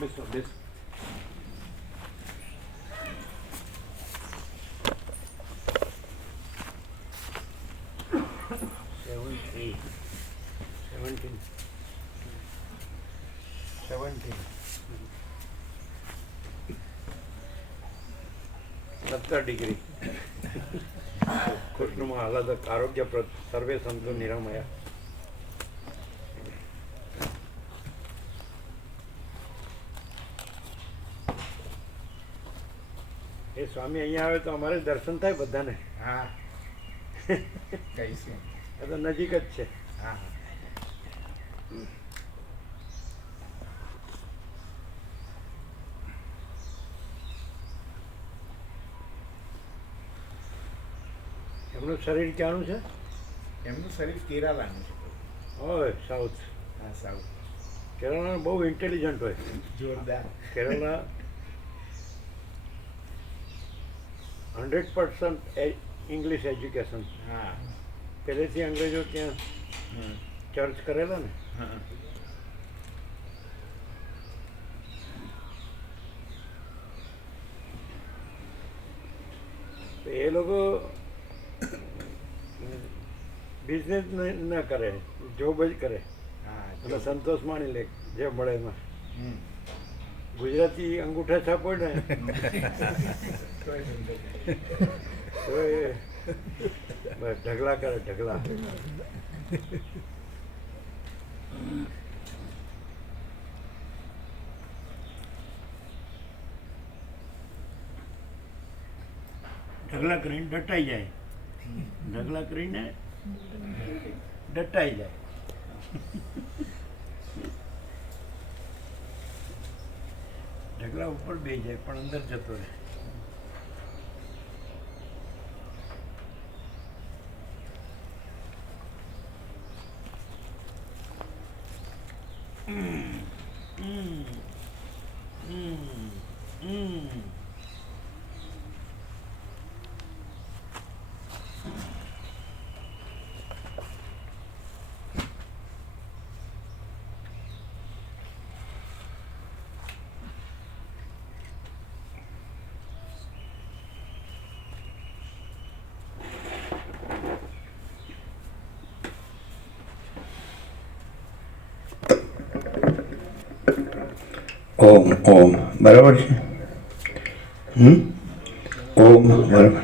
બેસો બેસો. સત્તર ડિગ્રી કૃષ્ણમાં આહલાદક આરોગ્યપ્રદ સર્વે સંતો નિરામયા. એ સ્વામી અહીંયા આવે તો અમારે દર્શન થાય બધાને. હા કહીશું. એ તો નજીક જ છે. હા એમનું શરીર ક્યાંનું છે? એમનું શરીર કેરાલાનું છે. હોય સાઉથ. હા સાઉથ. કેરળના બહુ ઇન્ટેલિજન્ટ હોય. જોરદાર. કેરળના 100% ઇંગ્લિશ એજ્યુકેશન. હા પહેલેથી અંગ્રેજો ત્યાં ચર્ચ કરેલા ને. હા તો એ લોકો બિઝનેસ ન કરે, જોબ જ કરે હા. અને સંતોષ માણી લે જે મળે એમાં. હમ. ગુજરાતી અંગૂઠા છાપ હોય ને તો એ બસ ઢગલા કરે ઢગલા. ઢગલા કરીને ડટાઈ જાય. ઢગલા કરીને ડટાઈ જાય. ઢગલા ઉપર બે જાય પણ અંદર જતો રહે. ઓમ ઓમ બરાબર છે. ઓમ બરાબર.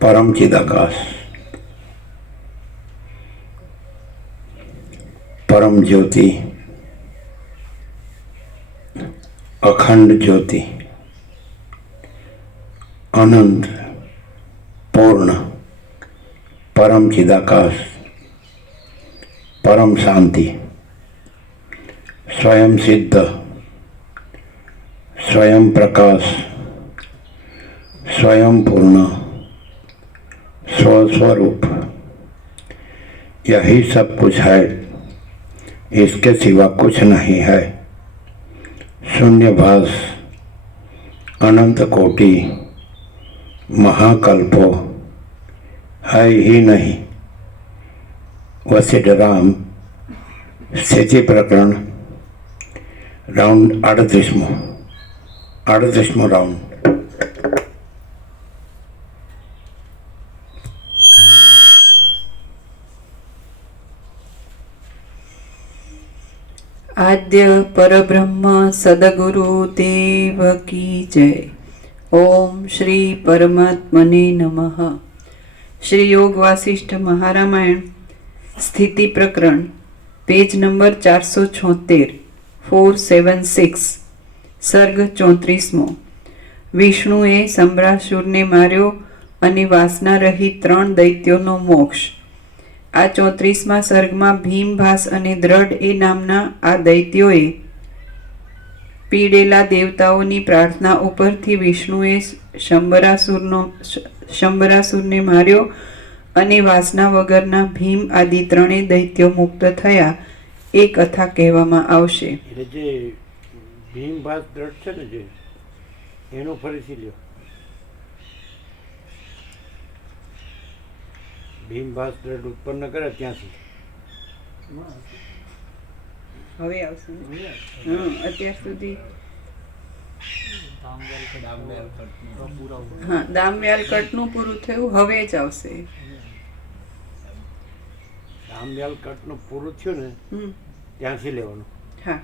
પરમ ચિદાકાશ, પરમ જ્યોતિ, અખંડ જ્યોતિ, અનંત પૂર્ણ પરમ ચિદાકાશ, પરમ શાંતિ, સ્વયં સિદ્ધ, स्वयं प्रकाश, स्वयं पूर्ण, स्वस्वरूप, यही सब कुछ है, इसके सिवा कुछ नहीं है। शून्यभास, अनंत कोटि, महाकल्पो है ही नहीं। वशिष्ठ राम स्थिति प्रकरण राउंड 38मो राउंड। आद्य परब्रह्म सदगुरु देव की जय। ओम श्री परमात्मने नमः। श्री योग वासिष्ठ महारामायण स्थिति प्रकरण पेज नंबर 476 476 सर्ग 34मो। विष्णुए संबरासुरने मार्यो અને વાસના રહિત 3 દૈત્યોનો મોક્ષ। આ 34મા સર્ગમાં ભીમભાસ અને દ્રઢ એ નામના આ દૈત્યોએ પીડેલા દેવતાઓની પ્રાર્થના ઉપરથી વિષ્ણુએ શંબરાસુરને માર્યો અને વાસના વગરના ભીમ આદિ 3 દૈત્યો મુક્ત થયા એ કથા કહેવામાં આવશે. એટલે જે ભીમભાસ દ્રઢ છે ને જે એનું ફરીથી લ્યો. ભીમભાસ દ્રઢ ઉત્પન્ન કરે ત્યાંથી હવે આવશે ને? અત્યાર સુધી દામવ્યાલ કટનું પૂરું થયું, હવે જ આવશે. રામવ્યાલ કટનું પૂરું થયું ને ત્યાંથી લેવાનું. હા.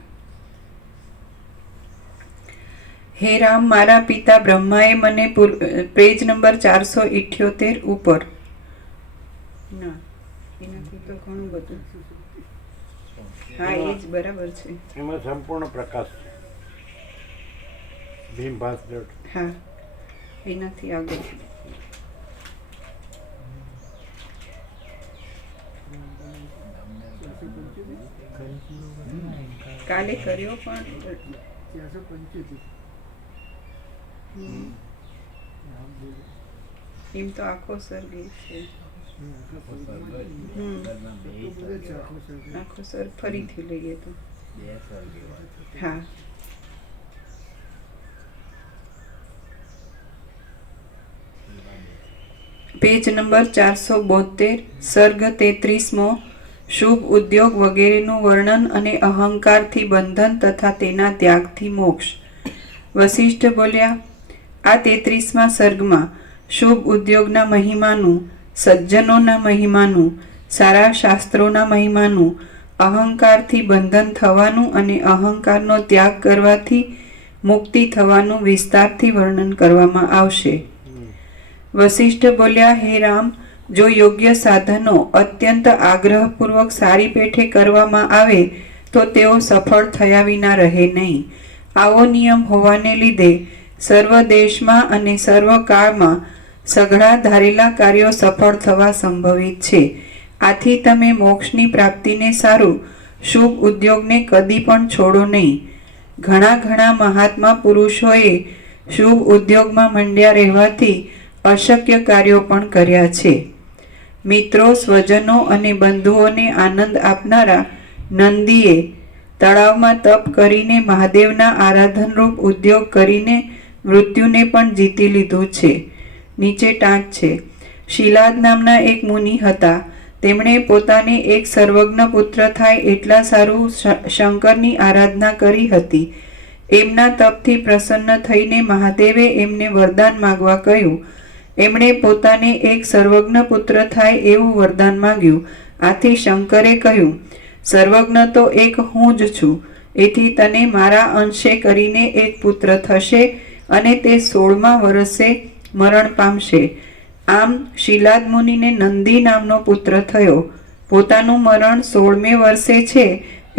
હે રામ, મારા પિતા બ્રહ્માએ મને પેજ નંબર 478 ઉપર. ના, એનાથી તો ઘણું બધું. હા, એ જ બરાબર છે. એમાં સંપૂર્ણ પ્રકાશ છે. ભીમભાસ દ્રઢ. હા, એનાથી આગળ. કાલે કર્યો પણ એમ તો આખો સર્ગ છે. આખો સર્ગ ફરીથી લઈએ તો હા. પેજ નંબર 472, સર્ગ 33મો, શુભ ઉદ્યોગ વગેરેનું વર્ણન અને અહંકારથી બંધન તથા તેના ત્યાગથી મોક્ષ. વશિષ્ઠ બોલ્યા, આ 33મા સર્ગમાં શુભ ઉદ્યોગના મહિમાનું, સજ્જનોના મહિમાનું, સારા શાસ્ત્રોના મહિમાનું, અહંકારથી બંધન થવાનું અને અહંકારનો ત્યાગ કરવાથી મુક્તિ થવાનું વિસ્તારથી વર્ણન કરવામાં આવશે. વશિષ્ઠ બોલ્યા, હે રામ, જો યોગ્ય સાધનો અત્યંત આગ્રહપૂર્વક સારી પેઠે કરવામાં આવે તો તેઓ સફળ થયા વિના રહે નહીં. આવો નિયમ હોવાને લીધે સર્વ દેશમાં અને સર્વ કાળમાં સઘળા ધારેલા કાર્યો સફળ થવા સંભવિત છે. આથી તમે મોક્ષની પ્રાપ્તિને સારું શુભ ઉદ્યોગને કદી પણ છોડો નહીં. ઘણા મહાત્મા પુરુષોએ શુભ ઉદ્યોગમાં મંડ્યા રહેવાથી અશક્ય કાર્યો પણ કર્યા છે. મિત્રો, સ્વજનો અને બંધુઓને આનંદ આપનારા નંદીએ તળાવમાં તપ કરીને મહાદેવના આરાધનરૂપ ઉદ્યોગ કરીને મૃત્યુને પણ જીતી લીધું છે. નીચે ટાંચ છે. શિલાદ નામના એક મુનિ હતા. તેમણે પોતાને એક સર્વજ્ઞ પુત્ર થાય એટલા સારું શંકરની આરાધના કરી હતી. એમના તપથી પ્રસન્ન થઈને મહાદેવે એમને વરદાન માગવા કહ્યું. એમણે પોતાને એક સર્વજ્ઞ પુત્ર થાય એવું વરદાન માંગ્યું. આથી શંકરે કહ્યું, સર્વજ્ઞ તો એક હું જ છું. એથી તને મારા અંશે કરીને એક પુત્ર થશે અને તે 16મા વર્ષે મરણ પામશે. આમ શિલાદ મુનિને નંદી નામનો પુત્ર થયો. પોતાનું મરણ 16મે વર્ષે છે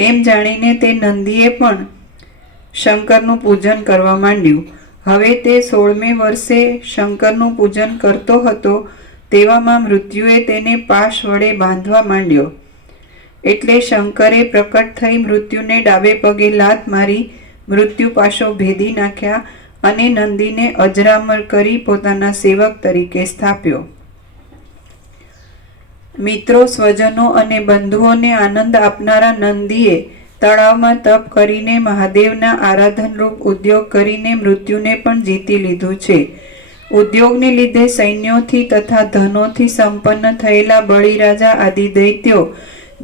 એમ જાણીને તે નંદીએ પણ શંકરનું પૂજન કરવા માંડ્યું. હવે તે 16મે વર્ષે શંકરનું પૂજન કરતો હતો તેવામાં મૃત્યુએ તેને પાશ વડે બાંધવા માંડ્યો. એટલે શંકરે પ્રકટ થઈ મૃત્યુને ડાબે પગે લાત મારી મૃત્યુ પાશો ભેદી નાખ્યા અને નંદીને અજરામર કરી પોતાના સેવક તરીકે સ્થાપ્યો. મિત્રો, સ્વજનો અને બંધુઓને આનંદ આપનારા નંદીએ તળાવમાં તપ કરીને મહાદેવના આરાધનરૂપ ઉદ્યોગ કરીને મૃત્યુને પણ જીતી લીધું છે. ઉદ્યોગને લીધે સૈન્યોથી તથા ધનોથી સંપન્ન થયેલા બળીરાજા આદિ દૈત્યો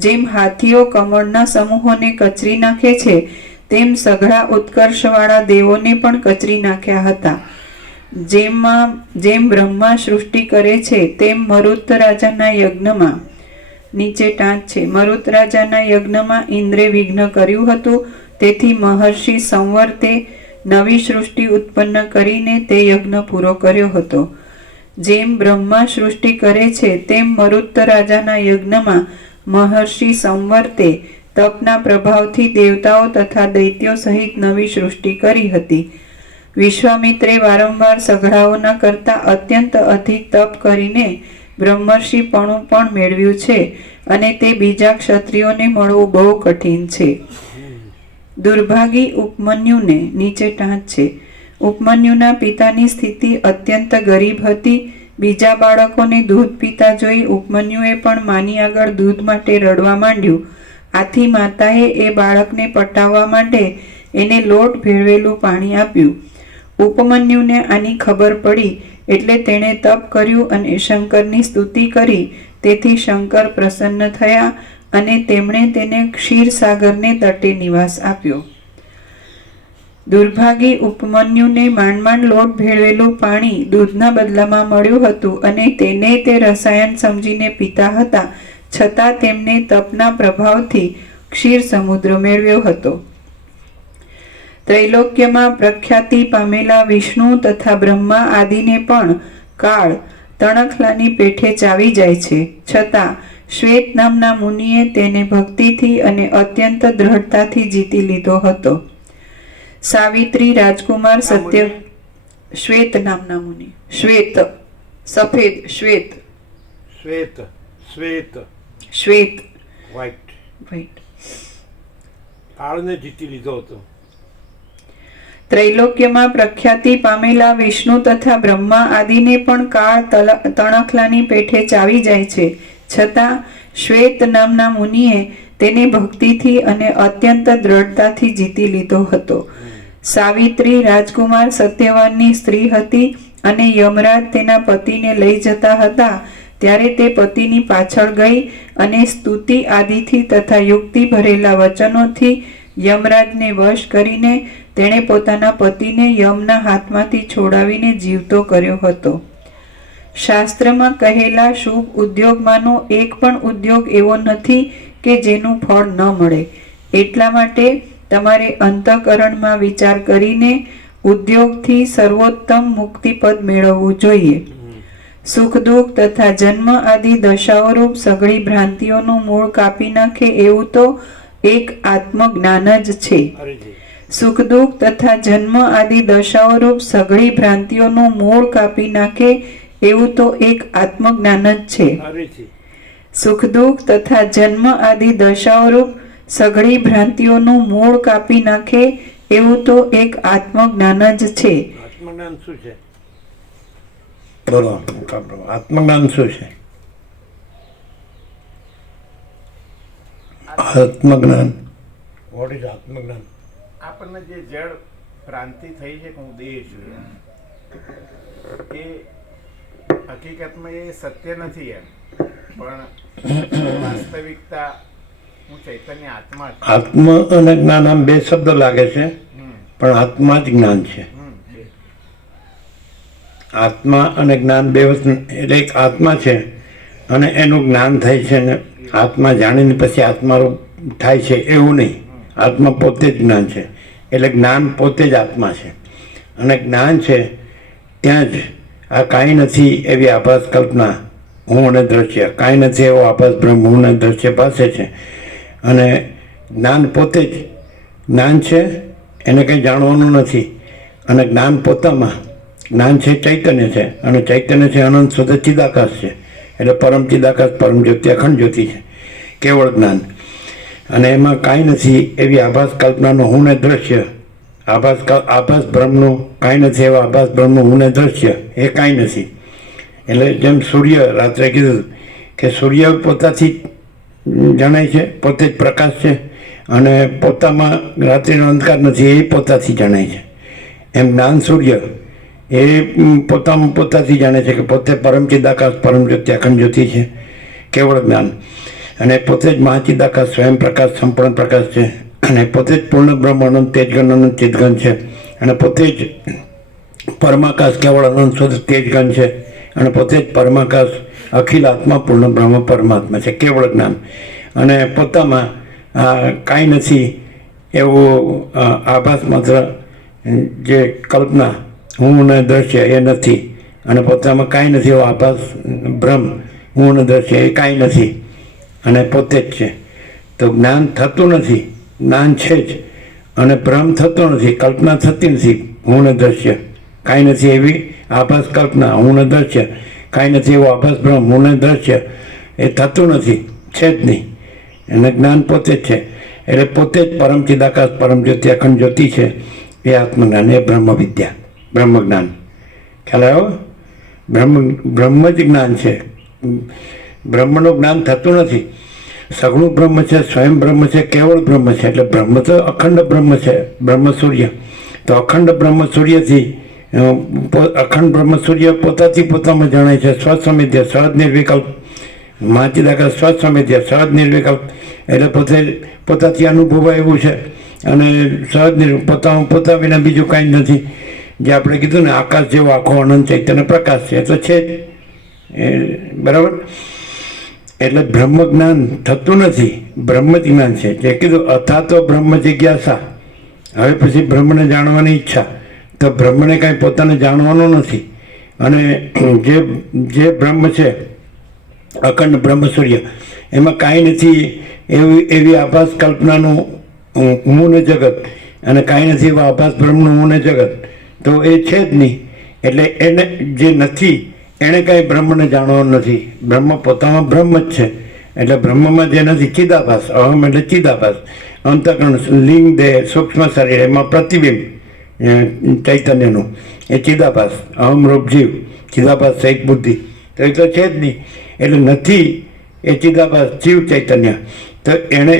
જેમ હાથીઓ કમળના સમૂહોને કચરી નાખે છે તેમ સઘળા ઉત્કર્ષવાળા દેવોને પણ કચરી નાખ્યા હતા. જેમ બ્રહ્મા સૃષ્ટિ કરે છે તેમ મરુત રાજાના યજ્ઞમાં, નીચે ટાંચ છે, મરુત રાજાના યજ્ઞમાં ઇન્દ્રે વિઘ્ન કર્યું હતું. તેથી મહર્ષિ સંવર્તે નવી સૃષ્ટિ ઉત્પન્ન કરીને તે યજ્ઞ પૂરો કર્યો હતો. જેમ બ્રહ્મા સૃષ્ટિ કરે છે તેમ મરુત રાજાના યજ્ઞમાં મહર્ષિ સંવર્તે તપના પ્રભાવથી દેવતાઓ તથા દૈત્યો સહિત નવી સૃષ્ટિ કરી હતી. વિશ્વામિત્રે વારંવાર સઘળાઓના કરતા અત્યંત અધિક તપ કરીને બ્રહ્મર્ષિપણું પણ મેળવ્યું છે અને તે બીજા ક્ષત્રિયોને મળવું બહુ કઠિન છે. દુર્ભાગી ઉપમન્યુને, નીચે ટાંચ છે, ઉપમન્યુના પિતાની સ્થિતિ અત્યંત ગરીબ હતી. બીજા બાળકોને દૂધ પીતા જોઈ ઉપમન્યુએ પણ માની આગળ દૂધ માટે રડવા માંડ્યું. આથી માતાએ એ બાળકને પટાવવા માટે એને લોટ ભેળવેલું પાણી આપ્યું. ઉપમન્યુને આની ખબર પડી એટલે તેણે તપ કર્યું અને શંકરની સ્તુતિ કરી. તેથી શંકર પ્રસન્ન થયા અને તેમણે તેને ક્ષીરસાગરને તટે નિવાસ આપ્યો. દુર્ભાગી ઉપમન્યુને માંડ લોટ ભેળવેલું પાણી દૂધના બદલામાં મળ્યું હતું અને તેને તે રસાયણ સમજીને પીતા હતા, છતાં તેમને તપના પ્રભાવથી ક્ષીર સમુદ્ર મેળવ્યો હતો. ત્રૈલોક્યમાં પ્રખ્યાતિ પામેલા વિષ્ણુ તથા બ્રહ્મા આદિને પણ કાળ તણખલાની પેઠે ચાવી જાય છે, છતાં શ્વેત નામના મુનિએ તેને ભક્તિથી અને અત્યંત દ્રઢતાથી જીતી લીધો હતો. સાવિત્રી રાજકુમાર સત્ય શ્વેત નામના મુનિ. શ્વેત સફેદ, શ્વેત શ્વેત શ્વેત શ્વેત વ્હાઈટ. વ્હાઈટ. કાળને જીતી લીધો હતો. ત્રૈલોક્યમાં પ્રખ્યાતિ પામેલા વિષ્ણુ તથા બ્રહ્મા આદિને પણ કાળ તણખલાની પેઠે ચાવી જાય છે, છતાં શ્વેત નામના મુનિએ તેને ભક્તિથી અને અત્યંત દ્રઢતાથી જીતી લીધો હતો. સાવિત્રી રાજકુમાર સત્યવાનની સ્ત્રી હતી અને યમરાજ તેના પતિને લઈ જતા હતા ત્યારે તે પતિની પાછળ ગઈ અને સ્તુતિ આદિથી તથા યુક્તિ ભરેલા વચનોથી યમરાજને વશ કરીને તેણે પોતાના પતિને યમના હાથમાંથી છોડાવીને જીવતો કર્યો હતો. શાસ્ત્રમાં કહેલા શુભ ઉદ્યોગમાંનો એક પણ ઉદ્યોગ એવો નથી કે જેનું ફળ ન મળે. એટલા માટે તમારે અંતઃકરણમાં વિચાર કરીને ઉદ્યોગથી સર્વોત્તમ મુક્તિપદ મેળવવું જોઈએ. સુખ દુઃખ તથા જન્મ આદિ દશાઓરૂપ સઘળી ભ્રાંતિઓનું મૂળ કાપી નાખે એવું તો એક આત્મજ્ઞાન જ છે. સુખ દુઃખ તથા જન્મ આદિ દશાઓરૂપ સઘળી ભ્રાંતિઓનું મૂળ કાપી નાખે એવું તો એક આત્મજ્ઞાન જ છે. સુખ દુઃખ તથા જન્મ આદિ દશાઓરૂપ સઘળી ભ્રાંતિઓનું મૂળ કાપી નાખે એવું તો એક આત્મજ્ઞાન જ છે. આત્મજ્ઞાન શું છે? બોલો. આત્મજ્ઞાન શું છે? આત્મજ્ઞાન. વોટ ઇઝ આત્મજ્ઞાન? આપણને જે જળ ભ્રાંતિ થઈ છે કે હું દેહ છું એ હકીકતમાં એ સત્ય નથી એમ, પણ વાસ્તવિકતા હું ચૈતન્ય આત્મા છું. આત્મ અને જ્ઞાન આમ બે શબ્દ લાગે છે, પણ આત્મા જ જ્ઞાન છે. આત્મા અને જ્ઞાન બે વસ્તુ, એટલે એક આત્મા છે અને એનું જ્ઞાન થાય છે ને આત્મા જાણીને પછી આત્મારૂપ થાય છે એવું નહીં. આત્મા પોતે જ જ્ઞાન છે, એટલે જ્ઞાન પોતે જ આત્મા છે. અને જ્ઞાન છે ત્યાં જ આ કાંઈ નથી એવી આભાસ કલ્પના, હું અને દ્રશ્ય, કાંઈ નથી એવો આભાસ બ્રહ્મ, હું અને દ્રશ્ય પાસે છે. અને જ્ઞાન પોતે જ જ્ઞાન છે, એને કંઈ જાણવાનું નથી. અને જ્ઞાન પોતામાં, જ્ઞાન છે ચૈતન્ય છે, અને ચૈતન્ય છે અનંત શુદ્ધ ચિદાકાશ છે. એટલે પરમ ચિદાકાશ, પરમ જ્યોતિ, અખંડ જ્યોતિ છે, કેવળ જ્ઞાન. અને એમાં કાંઈ નથી એવી આભાસ કલ્પનાનું હું ને દ્રશ્ય, આભાસ બ્રહ્મનું કાંઈ નથી એવા આભાસ બ્રહ્મનું હું ને દ્રશ્ય, એ કાંઈ નથી. એટલે જેમ સૂર્ય, રાત્રે કીધું કે સૂર્ય પોતાથી જણાય છે, પોતે જ પ્રકાશ છે, અને પોતામાં રાત્રિનો અંધકાર નથી, એ પોતાથી જણાય છે. એમ જ્ઞાન સૂર્ય એ પોતામાં પોતાથી જાણે છે કે પોતે પરમ ચિદાકાશ, પરમ જ્યોતિ, અખંડ જ્યોતિ છે, કેવળ જ્ઞાન. અને પોતે જ મહાચિદાકાશ, સ્વયં પ્રકાશ, સંપૂર્ણ પ્રકાશ છે. અને પોતે જ પૂર્ણ બ્રહ્મ, અનંત તેજગન, અનંત ચિદગન છે. અને પોતે જ પરમાકાશ, કેવળ અનંત શુદ્ધ તેજગન છે. અને પોતે જ પરમાકાશ, અખિલ આત્મા, પૂર્ણ બ્રહ્મ, પરમાત્મા છે, કેવળ જ્ઞાન. અને પોતામાં કાંઈ નથી એવું આભાસ માત્ર જે કલ્પના, હું ને દ્રશ્ય એ નથી. અને પોતામાં કાંઈ નથી એવો આભાસ બ્રહ્મ, હું ને દ્રશ્ય એ કાંઈ નથી, અને પોતે જ છે. તો જ્ઞાન થતું નથી, જ્ઞાન છે જ. અને ભ્રમ થતો નથી, કલ્પના થતી નથી, હું ને દ્રશ્ય કાંઈ નથી એવી આભાસ કલ્પના, હું ને દ્રશ્ય કાંઈ નથી એવો આભાસ બ્રહ્મ, હું ને દ્રશ્ય એ થતું નથી, છે જ નહીં. અને જ્ઞાન પોતે જ છે. એટલે પોતે જ પરમ ચિદાકાશ, પરમ જ્યોતિ, અખંડ જ્યોતિ છે. એ આત્મજ્ઞાન, એ બ્રહ્મ વિદ્યા, બ્રહ્મ જ્ઞાન. ખ્યાલ આવ્યો? બ્રહ્મ જ જ્ઞાન છે. બ્રહ્મનું જ્ઞાન થતું નથી. સગુણ બ્રહ્મ છે, સ્વયં બ્રહ્મ છે, કેવળ બ્રહ્મ છે. એટલે બ્રહ્મ તો અખંડ બ્રહ્મ છે, બ્રહ્મ સૂર્ય. તો અખંડ બ્રહ્મ સૂર્યથી અખંડ બ્રહ્મ સૂર્ય પોતાથી પોતામાં જણાય છે. સ્વસમિધ્ય, સહજ નિર્વિકલ્પ. માચિદાકા સ્વસમિધ્ય, સહજ નિર્વિકલ્પ એટલે પોતાથી અનુભવાય એવું છે. અને સહજ પોતા વિના બીજું કાંઈ નથી. જે આપણે કીધું ને, આકાશ જેવો આખો અનંત ચૈતન્ય પ્રકાશ છે, એ તો છે જ. બરાબર. એટલે બ્રહ્મ જ્ઞાન થતું નથી, બ્રહ્મ જ જ્ઞાન છે. જે કીધું અથા તો બ્રહ્મ જિજ્ઞાસા, હવે પછી બ્રહ્મને જાણવાની ઈચ્છા. તો બ્રહ્મને કાંઈ પોતાને જાણવાનું નથી. અને જે બ્રહ્મ છે, અખંડ બ્રહ્મ સૂર્ય, એમાં કાંઈ નથી એવી આભાસ કલ્પનાનું હું ને જગત, અને કાંઈ નથી એવા આભાસ બ્રહ્મનું હું ને જગત. તો એ છે જ નહીં. એટલે એને જે નથી એણે કાંઈ બ્રહ્મને જાણવાનું નથી. બ્રહ્મ પોતામાં બ્રહ્મ જ છે. એટલે બ્રહ્મમાં જે નથી ચિદાભાસ, અહમ એટલે ચિદાભાસ, અંતઃકરણ, લિંગ, દેહ, સૂક્ષ્મ શરીર, એમાં પ્રતિબિંબ ચૈતન્યનું એ ચિદાભાસ, અહમ રૂપ જીવ, ચિદાભાસ સહિત બુદ્ધિ. તો એ તો છે જ નહીં. એટલે નથી એ ચિદાભાસ જીવ ચૈતન્ય. તો એણે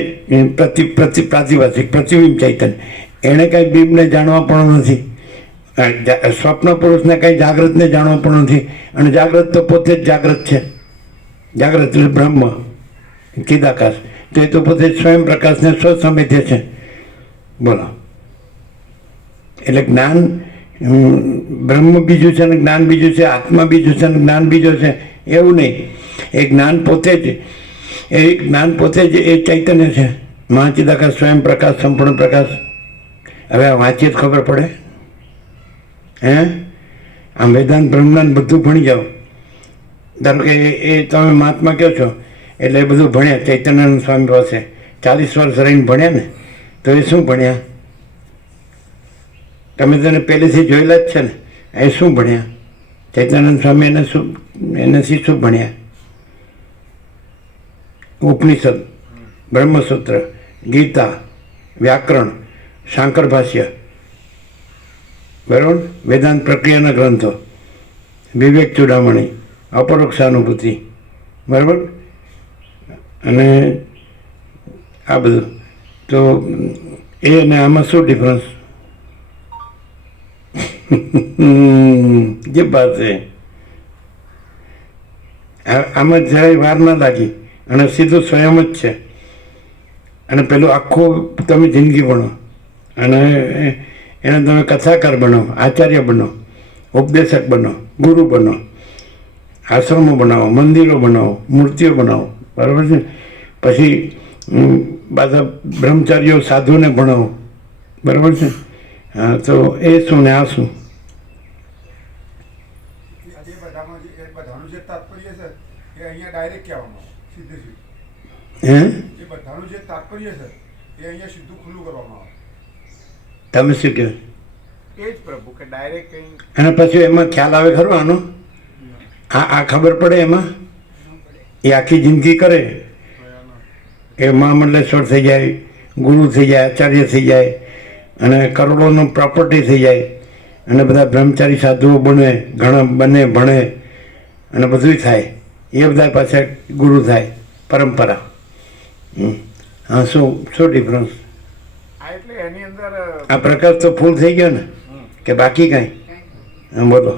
પ્રાતિભાષિક પ્રતિબિંબ ચૈતન્ય, એણે કાંઈ બિંબને જાણવા પણ નથી. સ્વપ્ન પુરુષને કાંઈ જાગ્રતને જાણવા પણ નથી. અને જાગ્રત તો પોતે જ જાગ્રત છે. જાગ્રત એટલે બ્રહ્મ ચિદાકાશ. તો એ તો પોતે સ્વયં પ્રકાશને સ્વસમિધ્ય છે. બોલો. એટલે જ્ઞાન બ્રહ્મ બીજું છે ને જ્ઞાન બીજું છે, આત્મા બીજું છે ને જ્ઞાન બીજું છે, એવું નહીં. એ જ્ઞાન પોતે જ એ ચૈતન્ય છે. મહાચિદાકાશ, સ્વયં પ્રકાશ, સંપૂર્ણ પ્રકાશ. હવે આ વાંચીએ જ ખબર પડે. આમ વેદાંત બ્રહ્મજ્ઞાન બધું ભણી જાઓ. ધારો કે એ તમે મહાત્મા કહો છો એટલે એ બધું ભણ્યા ચૈતન્યાનંદ સ્વામી પાસે 40 વર્ષ રહીને ભણ્યા ને. તો એ શું ભણ્યા? તમે તેને પહેલેથી જોયેલા જ છે ને. એ શું ભણ્યા? ચૈતન્યાનંદ સ્વામી એનાથી શું ભણ્યા? ઉપનિષદ, બ્રહ્મસૂત્ર, ગીતા, વ્યાકરણ, શાંકર ભાષ્ય, બરાબર, વેદાંત પ્રક્રિયાના ગ્રંથો, વિવેક ચૂડામણી, અપરોક્ષાનુભૂતિ, બરાબર, અને આ બધું. તો એ અને આમાં શું ડિફરન્સ? જે વાત છે આમાં જરાય વાર ના લાગી અને સીધું સ્વયં જ છે. અને પેલું આખું તમે જિંદગી બનો અને એને તમે કથાકાર બનો, આચાર્ય બનો, ઉપદેશક બનો, ગુરુ બનો, આશ્રમો બનાવો, મંદિરો બનાવો, મૂર્તિઓ બનાવો, બરાબર છે. પછી બધા બ્રહ્મચારીઓ સાધુને ભણાવો, બરાબર છે. હા, તો એ શું ને આ શું? તાત્પર્ય છે એ અહીંયા ડાયરેક્ટ કહેવામાં સીધે સીધું. હે, એ બધાનું જે તાત્પર્ય છે એ અહીંયા સીધું ખુલ્લું કરવામાં આવે. તમે શું કહો? એ જ પ્રભુ કે ડાયરેક્ટ કંઈ. અને પછી એમાં ખ્યાલ આવે ખરો આનો? આ ખબર પડે એમાં? એ આખી જિંદગી કરે એ મહામંડલેશ્વર થઈ જાય, ગુરુ થઈ જાય, આચાર્ય થઈ જાય, અને કરોડોનો પ્રોપર્ટી થઈ જાય, અને બધા બ્રહ્મચારી સાધુઓ બને, ઘણા બને, ભણે, અને બધું થાય. એ બધા પાછા ગુરુ થાય, પરંપરા. હા, શું ડિફરન્સ? એટલે એની અંદર આ પ્રકાશ તો ફૂલ થઈ ગયો ને, કે બાકી કાંઈ? હા, બોલો.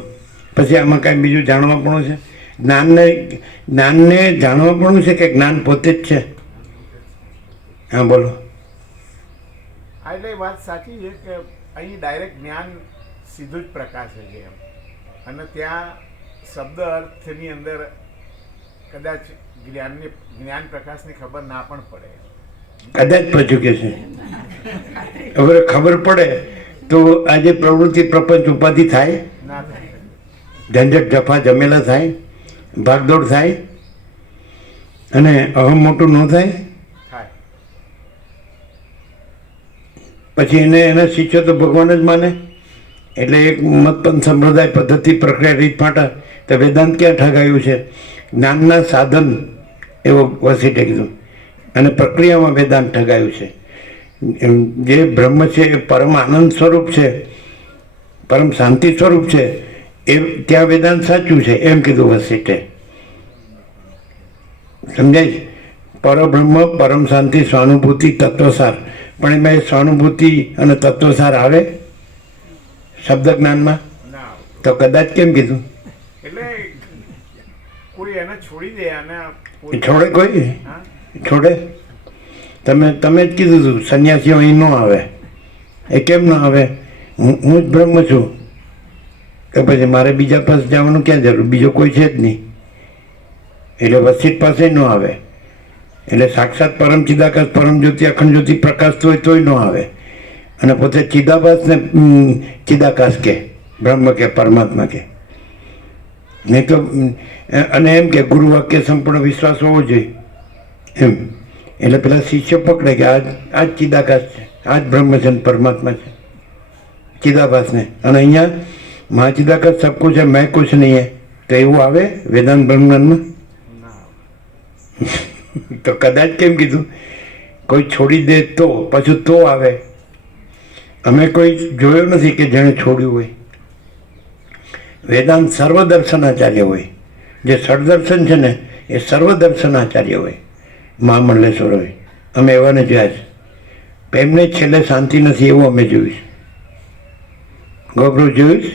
પછી આમાં કાંઈ બીજું જાણવા પણ છે? જ્ઞાનને જાણવા પણ છે કે જ્ઞાન પોતે જ છે? હા, બોલો. એટલે વાત સાચી છે કે અહીં ડાયરેક્ટ જ્ઞાન સીધું જ પ્રકાશે છે એમ. અને ત્યાં શબ્દ અર્થની અંદર કદાચ જ્ઞાન પ્રકાશની ખબર ના પણ પડે. કદાચ પછી કે છે હવે ખબર પડે તો આજે પ્રવૃત્તિ, પ્રપંચ, ઉપાધિ થાય ના થાય. ઝંઝટ જફા જમેલા થાય, ભાગદોડ થાય, અને અહમ મોટું ન થાય. થાય. પછી એના શિષ્યો તો ભગવાન જ માને. એટલે એક મતપંથ સંપ્રદાય પદ્ધતિ પ્રક્રિયા રીત ફાટા. તો વેદાંત ક્યાં ઠગાયું છે? જ્ઞાનના સાધન એવો વસીટે કીધું, અને પ્રક્રિયામાં વેદાંત ઠગાયું છે. જે બ્રહ્મ છે એ પરમ આનંદ સ્વરૂપ છે, પરમ શાંતિ સ્વરૂપ છે, એ ત્યાં વેદાંત સાચું છે એમ કીધું વસીટે. સમજાય? પરબ્રહ્મ, પરમ શાંતિ, સ્વાનુભૂતિ, તત્વસાર. પણ એમાં એ સ્વાનુભૂતિ અને તત્વસાર આવે શબ્દ જ્ઞાનમાં? ના આવતું. તો કદાચ કેમ કીધું? એટલે કોઈ એને છોડી દે અને એ છોડે કોઈ? હા? છોડે? તમે જ કીધું હતું સંન્યાસીઓ અહીં ન આવે. એ કેમ ન આવે? હું જ બ્રહ્મ છું. કે પછી મારે બીજા પાસે જવાનું ક્યાં જરૂર? બીજો કોઈ છે જ નહીં. એટલે વસિષ્ઠ પાસે ન આવે. એટલે સાક્ષાત પરમ ચિદાકાશ, પરમ જ્યોતિ, અખંડ જ્યોતિ પ્રકાશતો હોય તોય ન આવે. અને પોતે ચિદાભાસ ને ચિદાકાશ કે, બ્રહ્મ કે, પરમાત્મા કે. નહીં તો અને એમ કે ગુરુ વાક્ય સંપૂર્ણ વિશ્વાસ હોવો જોઈએ એમ. એટલે પેલા શિષ્ય પકડે કે આ જ ચિદાકાશ છે, આ જ બ્રહ્મ છે, પરમાત્મા છે, ચિદાભાસને. અને અહીંયા મહાચિદાકાશ સબ કુછ है, मैं कुछ नहीं है. તો એવું આવે વેદાંત બ્રહ્મજ્ઞાનમાં? ના આવે. તો કદાચ કેમ કીધું? કોઈ છોડી દે તો પાછું તો આવે. અમે કોઈ જોયો નથી કે જેણે છોડ્યું હોય. વેદાંત સર્વદર્શનાચાર્ય હોય. જે સદર્શન છે ને એ સર્વદર્શનાચાર્ય હોય, મહામંડલેશ્વર હોય. અમે એવાને જોયા છે. એમને છેલ્લે શાંતિ નથી એવું અમે જોયું છે. ગોબરું જોયું છે?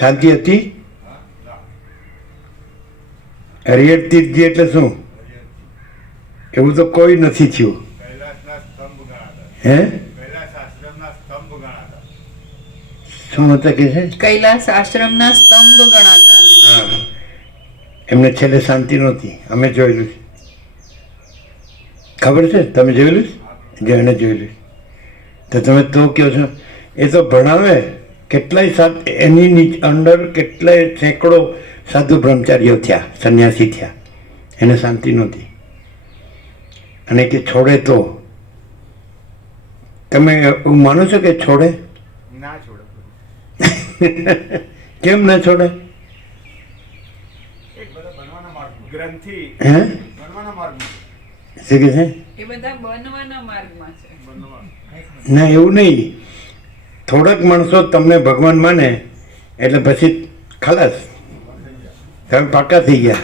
શાંતિ હતી? હરિહર તીર્થજી એટલે શું? એવું તો કોઈ નથી થયું. હે? શું હતા કે છે? કૈલાસ આશ્રમના સ્તંભ ગણાતા. હા, એમને છેલ્લે શાંતિ નહોતી. અમે જોયેલું છે. ખબર છે? તમે જોયેલું છે? જેને જોયેલું તો તમે તો કહો છો. એ તો ભણાવે કેટલાય એની અંદર કેટલાય સેંકડો સાધુ બ્રહ્મચારીઓ થયા, સંન્યાસી થયા. એને શાંતિ નહોતી. અને કે છોડે તો તમે એવું માનો છો કે છોડે? ના છોડે. કેમ ના છોડે? ગ્રંથિ હે? બનવાના માર્ગમાં શું કે છે? એ બધા બનવાના માર્ગમાં છે. ના, એવું નહીં. થોડાક માણસો તમને ભગવાન માને એટલે પછી ખલાસ, તમે પાકા થઈ ગયા.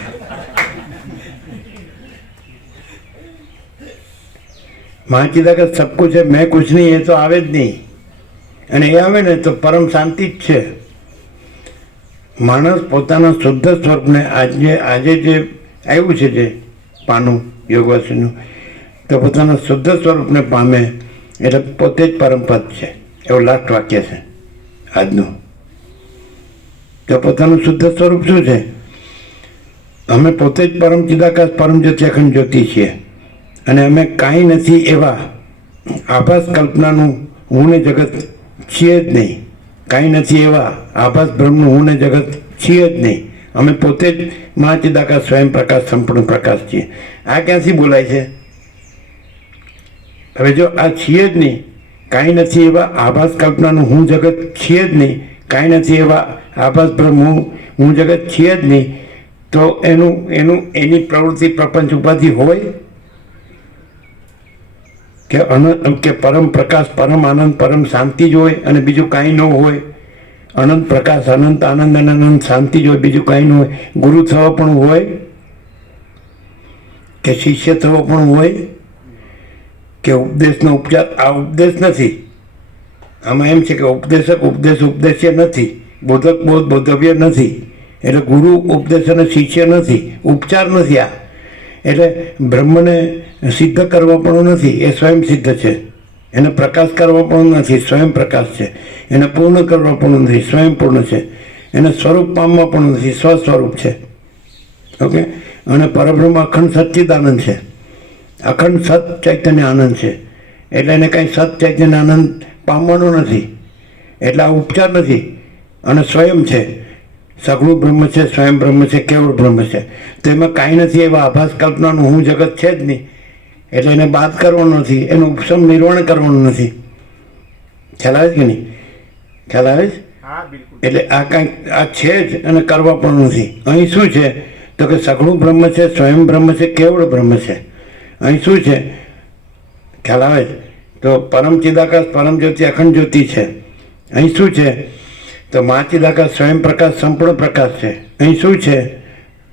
મહાચિદાકાશ સબ કુછ है, मैं कुछ नहीं, એ તો આવે જ નહીં. અને એ આવે ને તો પરમ શાંતિ જ છે. માણસ પોતાના શુદ્ધ સ્વરૂપને આજે જે આવ્યું છે, જે પાનું યોગવાસીનું, તો પોતાના શુદ્ધ સ્વરૂપને પામે એટલે પોતે જ પરમપદ છે. એવું લાસ્ટ વાક્ય છે આજનું. તો પોતાનું શુદ્ધ સ્વરૂપ શું છે? અમે પોતે જ પરમ ચિદાકાશ, પરમ જ્યોતિ, અખંડ જ્યોતિ છીએ. અને અમે કાંઈ નથી એવા આભાસ કલ્પનાનું હું ને જગત છીએ જ નહીં. કાંઈ નથી એવા આભાસ બ્રહ્મનું હું ને જગત છીએ જ નહીં. અમે પોતે જ મહાચિદાકાશ, સ્વયં પ્રકાશ, સંપૂર્ણ પ્રકાશ છીએ. આ ક્યાંથી બોલાય છે? હવે જો આ છીએ જ નહીં, કાંઈ નથી એવા આભાસ કલ્પનાનું હું જગત છીએ જ નહીં, કાંઈ નથી એવા આભાસ બ્રહ્મ હું જગત છીએ જ નહીં, તો એની પ્રવૃત્તિ, પ્રપંચ, ઉપાધિ હોય કે કે પરમ પ્રકાશ, પરમ આનંદ, પરમ શાંતિ જ હોય અને બીજું કાંઈ ન હોય? અનંત પ્રકાશ, અનંત આનંદ અને અનંત શાંતિ જ હોય, બીજું કાંઈ ન હોય. ગુરુ થવો પણ હોય કે શિષ્ય થવો પણ હોય કે ઉપદેશનો ઉપચાર? આ ઉપદેશ નથી. આમાં એમ છે કે ઉપદેશક ઉપદેશ્ય નથી, બોધક બોધવ્ય નથી. એટલે ગુરુ ઉપદેશ અને શિષ્ય નથી, ઉપચાર નથી. આ એટલે બ્રહ્મને સિદ્ધ કરવા પણ નથી, એ સ્વયં સિદ્ધ છે. એને પ્રકાશ કરવા પણ નથી, સ્વયં પ્રકાશ છે. એને પૂર્ણ કરવા પણ નથી, સ્વયં પૂર્ણ છે. એને સ્વરૂપ પામવા પણ નથી, સ્વસ્વરૂપ છે. ઓકે. અને પરબ્રહ્મ અખંડ સચ્ચિદાનંદ છે, અખંડ સત ચૈતન્ય આનંદ છે. એટલે એને કાંઈ સત ચૈતન્ય આનંદ પામવાનો નથી. એટલે આ ઉપચાર નથી. અને સ્વયં છે, સગળું બ્રહ્મ છે, સ્વયં બ્રહ્મ છે, કેવળ બ્રહ્મ છે. તો એમાં કાંઈ નથી એવા આભાસ કલ્પનાનું હું જગત છે જ નહીં. એટલે એને બાદ કરવાનો નથી, એનું ઉપશમ નિર્વાણ કરવાનું નથી. ખ્યાલ આવે છે કે નહીં? ખ્યાલ આવે છે? હા, બિલકુલ. એટલે આ કાંઈક આ છે જ અને કરવા પણ નથી. અહીં શું છે તો કે સગળું બ્રહ્મ છે, સ્વયં બ્રહ્મ છે, કેવળ બ્રહ્મ છે. અહીં શું છે? ખ્યાલ આવે છે? તો પરમ ચિદાકાશ, પરમ જ્યોતિ, અખંડ જ્યોતિ છે. અહીં શું છે? તો મહાચિદાકાશ, સ્વયં પ્રકાશ, સંપૂર્ણ પ્રકાશ છે. અહીં શું છે?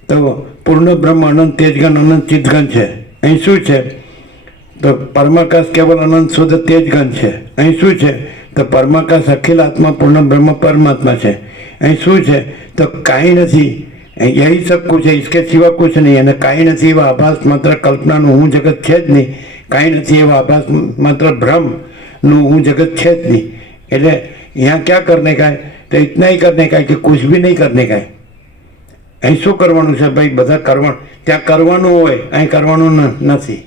તો તો પૂર્ણ બ્રહ્મ અનંત તેજગન અનંત ચિદગન છે. અહીં શું છે? તો પરમાકાશ કેવલ અનંત શુદ્ધ તેજગન છે. અહીં શું છે? તો પરમાકાશ અખિલ આત્મા પૂર્ણ બ્રહ્મ પરમાત્મા છે. અહીં શું છે? તો કાંઈ નથી, યહી સબ કુછ છે, इसके સિવા કુછ નહીં. અને કાંઈ નથી એવા આભાસ માત્ર કલ્પનાનું હું જગત છે જ નહીં. કાંઈ નથી એવા આભાસ માત્ર ભ્રમનું હું જગત છે જ નહીં. એટલે यहाँ क्या करने का है? तो इतना ही करने का है कि कुछ भी नहीं करने का है. અહીં શું કરવાનું છે ભાઈ? બધા કરવાનું, ત્યાં કરવાનું હોય, અહીં કરવાનું નથી.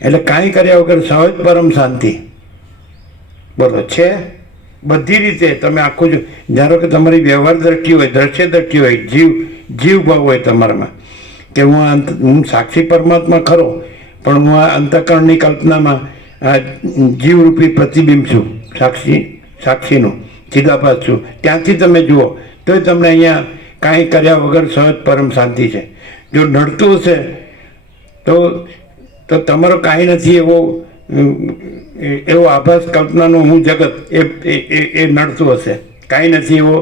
એટલે કાંઈ કર્યા વગર સહજ પરમ શાંતિ. બોલો, છે બધી રીતે. તમે આખું ધારો કે તમારી વ્યવહાર દ્રષ્ટિ હોય, દ્રશ્ય દ્રષ્ટિ હોય, જીવ ભાવ હોય તમારામાં કે હું સાક્ષી પરમાત્મા ખરો, પણ હું આ અંતઃકરણની કલ્પનામાં આ જીવરૂપી પ્રતિબિંબ છું, સાક્ષીનું ચિદાભાસ છું. ત્યાંથી તમે જુઓ તો તમને અહીંયા કાંઈ કર્યા વગર સહજ પરમ શાંતિ છે. જો નડતું હશે તો તમારો કાંઈ નથી એવો આભાસ કલ્પનાનું હું જગત એ નડતું હશે. કાંઈ નથી એવો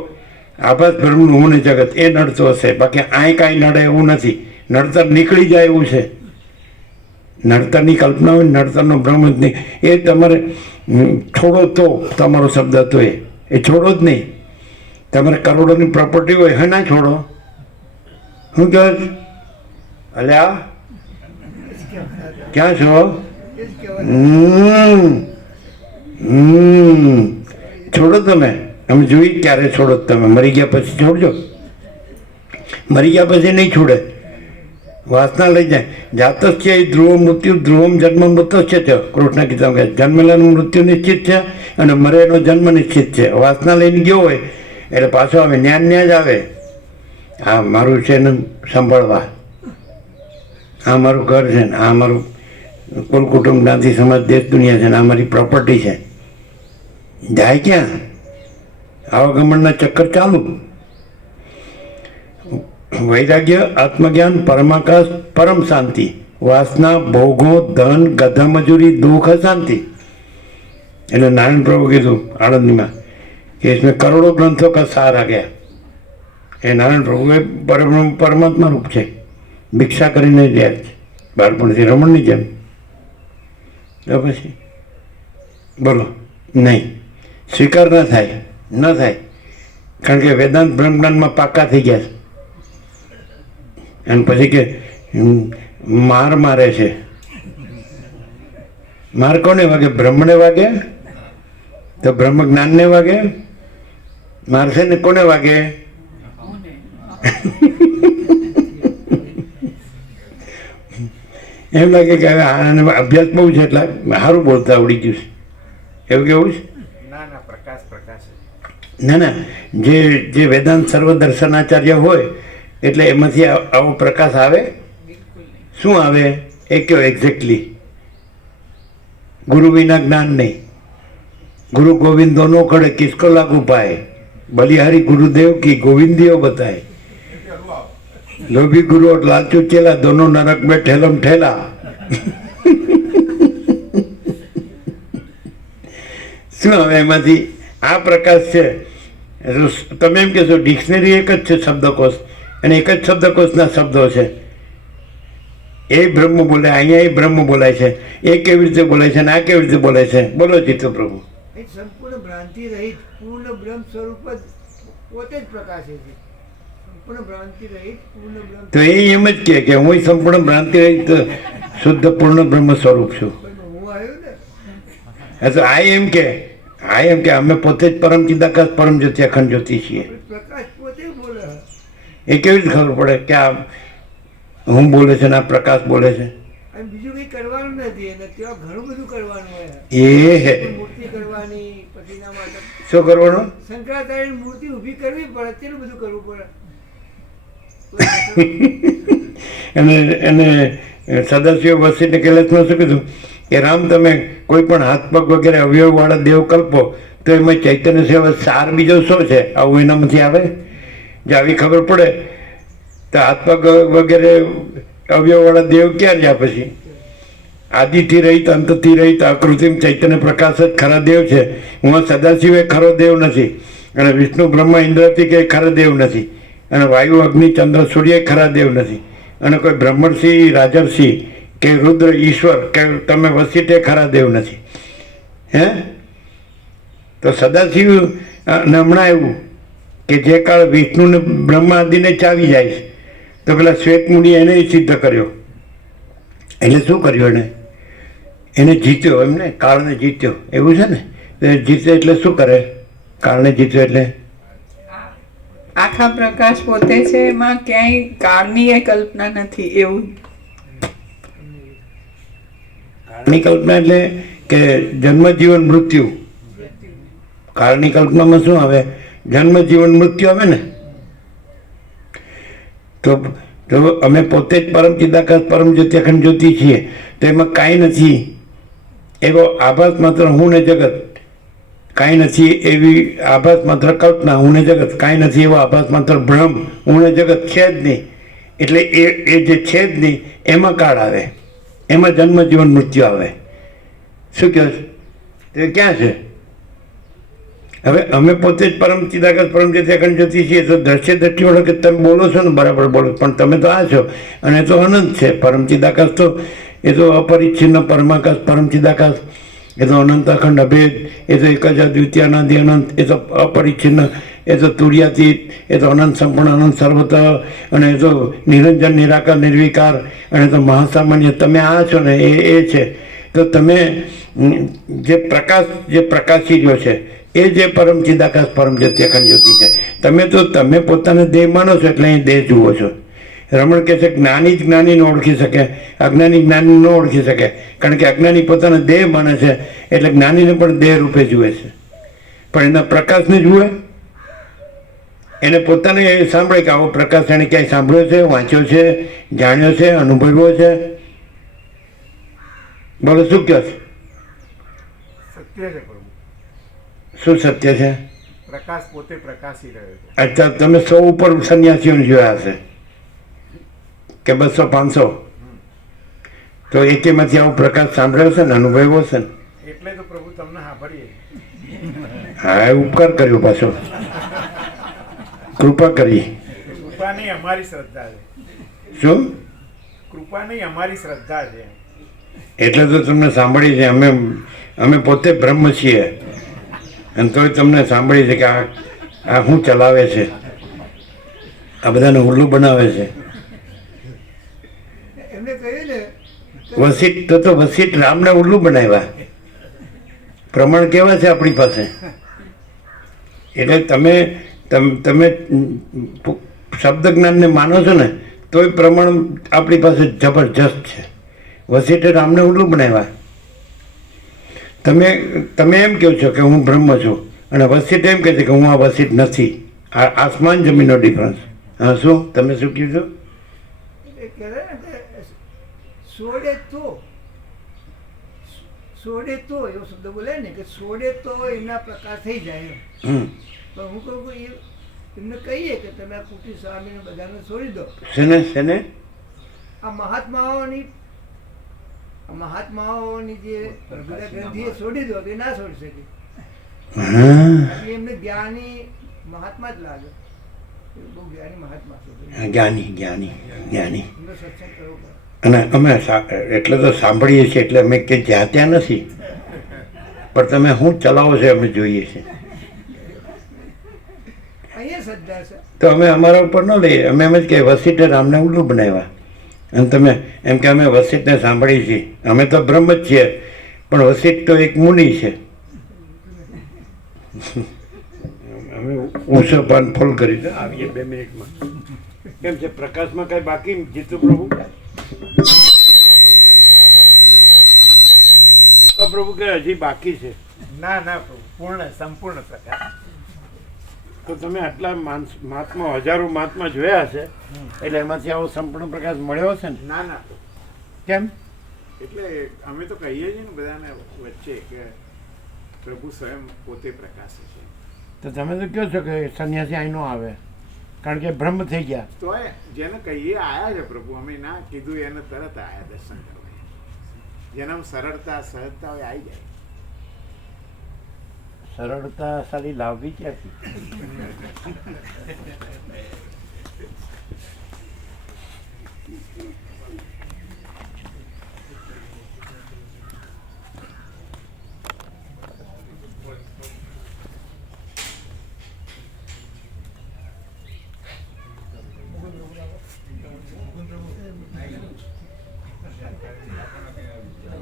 આભાસ ભ્રમનું હું ને જગત એ નડતું હશે. બાકી આય કાંઈ નડે એવું નથી. નડતર નીકળી જાય એવું છે. નડતરની કલ્પના હોય, નડતરનો ભ્રમ જ નહીં. એ તમારે છોડો તો તમારો શબ્દ હતો એ છોડો જ નહીં. તમારે કરોડોની પ્રોપર્ટી હોય, હે ના છોડો. શું કહો? અલ્યા ક્યાં છો? છોડો તમે. અમે જોઈ ક્યારે છોડો તમે? મરી ગયા પછી છોડજો. મરી ગયા પછી નહીં છોડે. વાસના લઈ જાય. જાતસ્ય ધ્રુવ મૃત્યુ ધ્રુવમ જન્મ મૃત્યુશ્ચ છે. કૃષ્ણ કીધું કે જન્મેલાનું મૃત્યુ નિશ્ચિત છે અને મરેનો જન્મ નિશ્ચિત છે. વાસના લઈને ગયો હોય એટલે પાછો આવે, ન્યા જ આવે. આ મારું છે ને સંભાળવા, આ મારું ઘર છે ને, આ મારું કુલ કુટુંબ જ્ઞાતિ સમાજ દેશ દુનિયા છે ને, આ મારી પ્રોપર્ટી છે. જાય ક્યાં? આવા ગમનના ચક્કર ચાલુ. વૈરાગ્ય, આત્મજ્ઞાન, પરમાકાશ, परम शांति, वासना, भोगों, धन, गधा मजूरी, दुख, अशांति. એટલે નારાયણ પ્રભુ કીધું આણંદમાં કે इसमें करोड़ों ग्रंथों का सार आ गया. એ નારાયણ પ્રભુ એ પરમાત્મા રૂપ છે. ભિક્ષા કરીને રહ્યા છે બાળપણથી રમણની જેમ. તો પછી બોલો, નહીં સ્વીકાર ન થાય, ન થાય. કારણ કે વેદાંત બ્રહ્મજ્ઞાનમાં પાકા થઈ ગયા છે. અને પછી કે મારે છે. માર કોને વાગે? બ્રહ્મને વાગે તો બ્રહ્મ જ્ઞાનને વાગે. મારશે ને કોને વાગે? એમ લાગે કે હવે આને અભ્યાસ બહુ છે એટલે સારું બોલતા આવડી ગયું છે, એવું કેવું છે? ના, જે વેદાંત સર્વ દર્શનાચાર્ય હોય એટલે એમાંથી આવો પ્રકાશ આવે. શું આવે એ કયો એક્ઝેક્ટલી? ગુરુ વિના જ્ઞાન નહીં. ગુરુ गोविंद दोनों खड़े किसको लागू पाए, बलिहारी गुरुदेव की गोविंदियों बताए. लोभी गुरु और लालचू चेला दोनों नरक में ठेलम ठेला. શું હવે એમાંથી આ પ્રકાશ છે. તમે એમ કહેશો ડિક્શનરી એક જ છે શબ્દકોશ, અને એક જ શબ્દકોશના શબ્દો છે. એ બ્રહ્મ બોલાય, અહીંયા એ બ્રહ્મ બોલાય છે. એ કેવી રીતે બોલાય છે અને આ કેવી રીતે બોલાય છે? બોલો જીતુ પ્રભુ. સંપૂર્ણ ભ્રાંતિ રહિત પૂર્ણ બ્રહ્મ સ્વરૂપ જ પોતે જ પ્રકાશે છે. સંપૂર્ણ ભ્રાંતિ રહિત પૂર્ણ બ્રહ્મ. તો એ એમ જ કે હું સંપૂર્ણ ભ્રાંતિ રહિત શુદ્ધ પૂર્ણ બ્રહ્મ સ્વરૂપ છું. હું આવ્યો ને તો આ એમ કે અમે પોતે જ પરમ ચિદાકાશ પરમ જ્યોતિ અખંડ જ્યોતિ છીએ. પ્રકાશ પોતે બોલે. એ કેવી રીતે ખબર પડે કે આ હું બોલે છે ને આ પ્રકાશ બોલે છે? અને બીજું કંઈ કરવાનું નથી અને ત્યાં ઘણું બધું કરવાનું હોય. મૂર્તિ કરવાની, પછી ના માટે શું કરવાનું? શંકરાચાર્યની મૂર્તિ ઊભી કરવી પડે, તેટલું બધું કરવું પડે. અને સદાશિવ વસીને કૈલાસમાં શું કીધું કે રામ તમે કોઈ પણ હાથ પગ વગેરે અવયવવાળા દેવ કલ્પો તો એમાં ચૈતન્ય સેવા સાર બીજો શું છે? આવું એનામાંથી આવે. જો આવી ખબર પડે તો હાથ પગ વગેરે અવયવવાળા દેવ ક્યાં રહ્યા? પછી આદિથી રહિત, અંતથી રહિત, આકૃતિમ ચૈતન્ય પ્રકાશ જ ખરા દેવ છે. હું સદાશિવ એ ખરો દેવ નથી અને વિષ્ણુ બ્રહ્મા ઇન્દ્રથી કે ખરા દેવ નથી. અને વાયુ અગ્નિ ચંદ્ર સૂર્ય ખરા દેવ નથી, અને કોઈ બ્રહ્મણસિંહ રાજર્ષિ કે રુદ્ર ઈશ્વર કે તમે વસીટે ખરા દેવ નથી. હે તો સદાશિવ ને હમણાં એવું કે જે કાળ વિષ્ણુને બ્રહ્માદિને ચાવી જાય તો પેલા શ્વેતમુનિ એને સિદ્ધ કર્યો. એટલે શું કર્યું એને જીત્યો, એમને કાળને જીત્યો, એવું છે ને. તો જીતે એટલે શું કરે? કાળને જીત્યો એટલે આખા પ્રકાશ પોતે છે, એમાં ક્યાંય કાળની એ કલ્પના નથી એવું. કાળની કલ્પના એટલે કે જન્મ જીવન મૃત્યુ. કાળની કલ્પનામાં શું આવે? જન્મ જીવન મૃત્યુ આવે ને. તો અમે પોતે જ પરમ ચિદાકાશ પરમ જ્યોતિ અખંડ જ્યોતિ છીએ, તો એમાં કાંઈ નથી એવો આભાસ માત્ર હું ને જગત, કાંઈ નથી એવી આભાસ માત્ર કલ્પના હું ને જગત, કાંઈ નથી એવો આભાસ માત્ર ભ્રમ હું ને જગત છે જ નહીં. એટલે એ જે છે જ નહીં એમાં કાળ આવે, એમાં જન્મ જીવન મૃત્યુ આવે. શું કહો તે ક્યાં છે? હવે અમે પોતે જ પરમ ચિદાકાશ પરમ જ્યોતિ અખંડ જ્યોતિ છીએ, તો દ્રશ્ય દ્રષ્ટિ વડે કે તમે બોલો છો ને બરાબર બોલો, પણ તમે તો આ છો અને એ તો અનંત છે. પરમ ચિદાકાશ તો એ તો અપરિચ્છિન્ન પરમાકાશ પરમ ચિદાકાશ, એ તો અનંત અખંડ અભેદ, એ તો એક જ અદ્વિતીય અનાદિ અનંત, એ તો અપરિચ્છિન્ન, એ તો તુર્યાતીત, એ તો અનંત સંપૂર્ણ અનંત સર્વત, અને એ તો નિરંજન નિરાકાર નિર્વિકાર, અને તો મહાસામાન્ય. તમે આ છો ને એ છે. તો તમે જે પ્રકાશ જે પ્રકાશી રહ્યો છે એ જે પરમ ચિદાકાશ પરમ જ્યોતિ અખંડ જ્યોતિ છે. તમે પોતાને દેહ માનો છો એટલે અહીં દેહ જુઓ છો. રમણ કહે છે જ્ઞાની જ જ્ઞાનીને ઓળખી શકે, અજ્ઞાની જ્ઞાની ન ઓળખી શકે, કારણ કે અજ્ઞાની પોતાને દેહ માને છે એટલે જ્ઞાનીને પણ દેહ રૂપે જુએ છે, પણ એના પ્રકાશને જુએ. એને પોતાને સાંભળે કે આવો પ્રકાશ એને ક્યાંય સાંભળ્યો છે, વાંચ્યો છે, જાણ્યો છે, અનુભવ્યો છે. બોલો શું કહો છો? સત્ય છે પ્રભુ, શું સત્ય છે? પ્રકાશ પોતે પ્રકાશી રહ્યો છે. અચ્છા, તમે 100 ઉપર સંન્યાસીઓને જોયા હશે કે 200 500, તો એકેમાંથી આવો પ્રકાશ સાંભળ્યો છે ને, અનુભવ્યો છે ને. એટલે તો પ્રભુ તમને સાંભળીએ. હા, એ ઉપકાર કર્યો, પાછો કૃપા કરી. કૃપા નહીં અમારી શ્રદ્ધા છે. શું? કૃપા નહીં અમારી શ્રદ્ધા છે. એટલે તો તમને સાંભળી છે. અમે પોતે બ્રહ્મ છીએ અને તોય તમને સાંભળી છે કે આ શું ચલાવે છે, આ બધાને ઉલ્લુ બનાવે છે. એમને કહ્યું ને વસીટ તો વસીટ રામને ઉલ્લુ બનાવ્યા. પ્રમાણ કેવા છે આપણી પાસે? એટલે તમે શબ્દ જ્ઞાનને માનો છો ને તોય પ્રમાણ આપણી પાસે જબરજસ્ત છે. વસીટે રામને ઉલ્લુ બનાવ્યા. તમે એમ કહો છો કે હું બ્રહ્મ છું, અને વસીટ એમ કહે છે કે હું આ વસીટ નથી. આ આસમાન જમીનનો ડિફરન્સ. હા, શું તમે શું કીધું? એ કહેવાય ને કે છોડે તો એવો શબ્દ બોલે ને કે છોડે તો એમના પ્રકાશ થઈ જાય એમ. પણ હું કહું કે એમને કહીએ કે તમે આ કુટી સ્વામીને બધાને છોડી દો. શેને આ મહાત્માઓની જે બધા ગ્રંથિએ છોડી દો તો એ ના છોડી શકે. એટલે એમને જ્ઞાની મહાત્મા જ લાગે. બહુ જ્ઞાની મહાત્મા છે. જ્ઞાની એમનો સત્સંગ કરવો પડે. અને અમે એટલે તો સાંભળીએ છીએ, એટલે અમે કે જ્યાં ત્યાં નથી, પણ તમે શું ચલાવો છો અમે જોઈએ છીએ. અહીંયા શ્રદ્ધા છે. તો અમે અમારા ઉપર ન લઈએ. અમે એમ જ કે વસીટે રામને ઉલ્લુ બનાવ્યા, અને તમે એમ કે અમે વસીટને સાંભળીએ છીએ. અમે તો બ્રહ્મ જ છીએ, પણ વસીટ તો એક મુનિ છે. અમે ઊંચો પાન ફોલ કરી દે. આવીએ 2 મિનિટમાં. કેમ છે પ્રકાશમાં કઈ બાકી? જીતુ પ્રભુ, મુકા પ્રભુ કે હજી બાકી છે? ના પ્રભુ, પૂર્ણ સંપૂર્ણ પ્રકાશ. તો તમે આટલા મહાત્મા, હજારો મહાત્મા જોયા હશે, એટલે એમાંથી આવો સંપૂર્ણ પ્રકાશ મળ્યો હશે ને? ના કેમ? એટલે અમે તો કહીએ છીએ ને બધાને વચ્ચે કે પ્રભુ સ્વયં પોતે પ્રકાશ છે. તો તમે તો કહો છો કે સંન્યાસી અહીં ન આવે કારણ કે બ્રહ્મ થઈ ગયા. તો જેને કહીએ આયા છે પ્રભુ, અમે ના કીધું એને તરત આયા દર્શન કરવા. જેનામ સરળતા સહજતા હોય આવી જાય. સરળતા સારી લાવવી ક્યાંથી?